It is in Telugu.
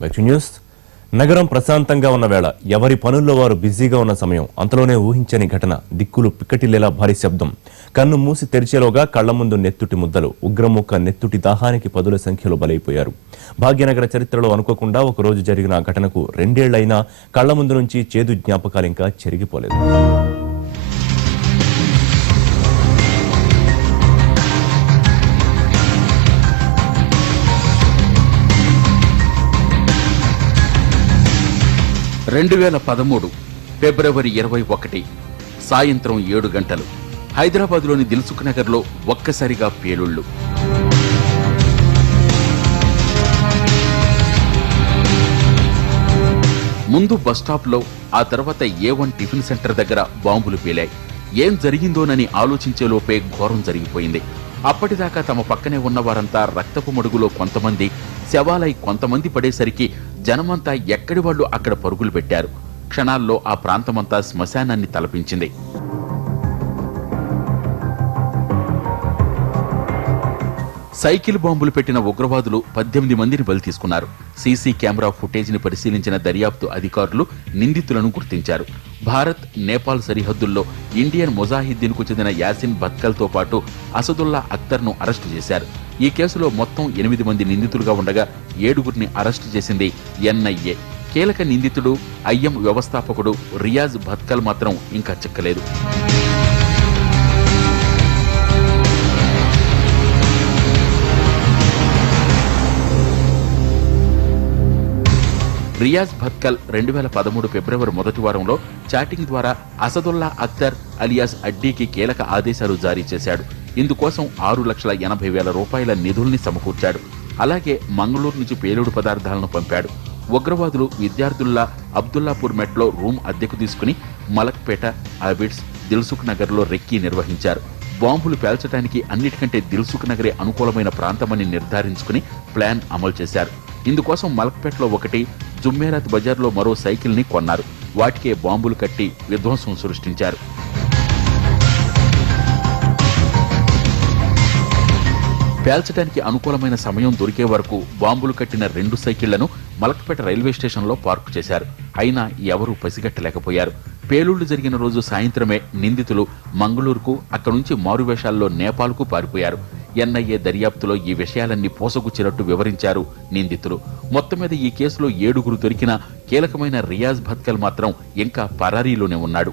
Back to news. నగరం ప్రశాంతంగా ఉన్న వేళ ఎవరి పనుల్లో వారు బిజీగా ఉన్న సమయం అంతలోనే ఊహించని ఘటన. దిక్కులు పిక్కటిల్లేలా భారీ శబ్దం. కన్ను మూసి తెరిచేలోగా కళ్ల ముందు నెత్తుటి ముద్దలు. ఉగ్రముఖ నెత్తుటి దాహానికి పదుల సంఖ్యలో బలైపోయారు. భాగ్యనగర చరిత్రలో అనుకోకుండా ఒకరోజు జరిగిన ఘటనకు 2 ఏళ్లైనా కళ్ల ముందు నుంచి చేదు జ్ఞాపకాలు ఇంకా చెరిగిపోలేదు. ఫిబ్రవరి 21 సాయంత్రం 7 గంటలు హైదరాబాద్లోని దిల్సుఖ్ నగర్లో ఒక్కసారిగా పేలుళ్లు. ముందు బస్టాప్లో, ఆ తర్వాత A1 టిఫిన్ సెంటర్ దగ్గర బాంబులు పేలాయి. ఏం జరిగిందోనని ఆలోచించేలోపే ఘోరం జరిగిపోయింది. అప్పటిదాకా తమ పక్కనే ఉన్న వారంతా రక్తపు మడుగులో కొంతమంది, శవాలై కొంతమంది పడేసరికి జనమంతా ఎక్కడి వాళ్లు అక్కడ పరుగులు పెట్టారు. క్షణాల్లో ఆ ప్రాంతమంతా శ్మశానాన్ని తలపించింది. సైకిల్ బాంబులు పెట్టిన ఉగ్రవాదులు 18 మందిని బలి తీసుకున్నారు. సీసీ కెమెరా ఫుటేజ్ని పరిశీలించిన దర్యాప్తు అధికారులు నిందితులను గుర్తించారు. భారత్, నేపాల్ సరిహద్దుల్లో ఇండియన్ ముజాహిద్దీన్కు చెందిన యాసిన్ భత్కల్తో పాటు అసదుల్లా అఖ్తర్ను అరెస్టు చేశారు. ఈ కేసులో మొత్తం 8 మంది నిందితులుగా ఉండగా 7గురిని అరెస్టు చేసింది NIA. కీలక నిందితుడు IM వ్యవస్థాపకుడు రియాజ్ భత్కల్ మాత్రం ఇంకా చిక్కలేదు. రియాజ్ భత్కల్ 2013 ఫిబ్రవరి మొదటి వారంలో చాటింగ్ ద్వారా అసదుల్లా అఖ్తర్ అలియాస్ అడ్డీకి కీలక ఆదేశాలు జారీ చేశాడు. ఇందుకోసం 6,80,000 రూపాయల నిధుల్ని సమకూర్చాడు. అలాగే మంగళూరు నుంచి పేలుడు పదార్థాలను పంపాడు. ఉగ్రవాదులు విద్యార్థుల్లా అబ్దుల్లాపూర్ మెట్లో రూమ్ అద్దెకు తీసుకుని మలక్పేట, అబిడ్స్, దిల్సుఖ్ నగర్లో రెక్కీ నిర్వహించారు. బాంబులు పేల్చడానికి అన్నిటికంటే దిల్సుఖ్ నగరే అనుకూలమైన ప్రాంతమని నిర్ధారించుకుని ప్లాన్ అమలు చేశారు. ఇందుకోసం మలక్పేటలో ఒకటి, జుమ్మేరాత్ బజార్లో మరో సైకిల్ని కొన్నారు. వాటికే బాంబులు కట్టి విధ్వంసం సృష్టించారు. పేల్చడానికి అనుకూలమైన సమయం దొరికే వరకు బాంబులు కట్టిన 2 సైకిళ్లను మలక్పేట రైల్వే స్టేషన్లో పార్కు చేశారు. అయినా ఎవరూ పసిగట్టలేకపోయారు. పేలుళ్లు జరిగిన రోజు సాయంత్రమే నిందితులు మంగళూరుకు, అక్కడి నుంచి మారువేషాల్లో నేపాల్కు పారిపోయారు. NIA దర్యాప్తులో ఈ విషయాలన్నీ పోసగుచ్చినట్టు వివరించారు నిందితులు. మొత్తం మీద ఈ కేసులో 7గురు దొరికినా కీలకమైన రియాజ్ భత్కల్ మాత్రం ఇంకా పరారీలోనే ఉన్నాడు.